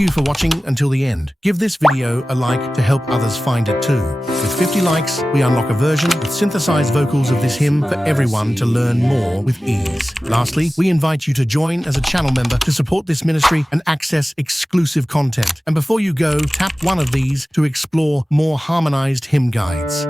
you for watching until the end. Give this video a like to help others find it too. With 50 likes, we unlock a version with synthesized vocals of this hymn for everyone to learn more with ease. Lastly, we invite you to join as a channel member to support this ministry and access exclusive content. And before you go, tap one of these to explore more harmonized hymn guides.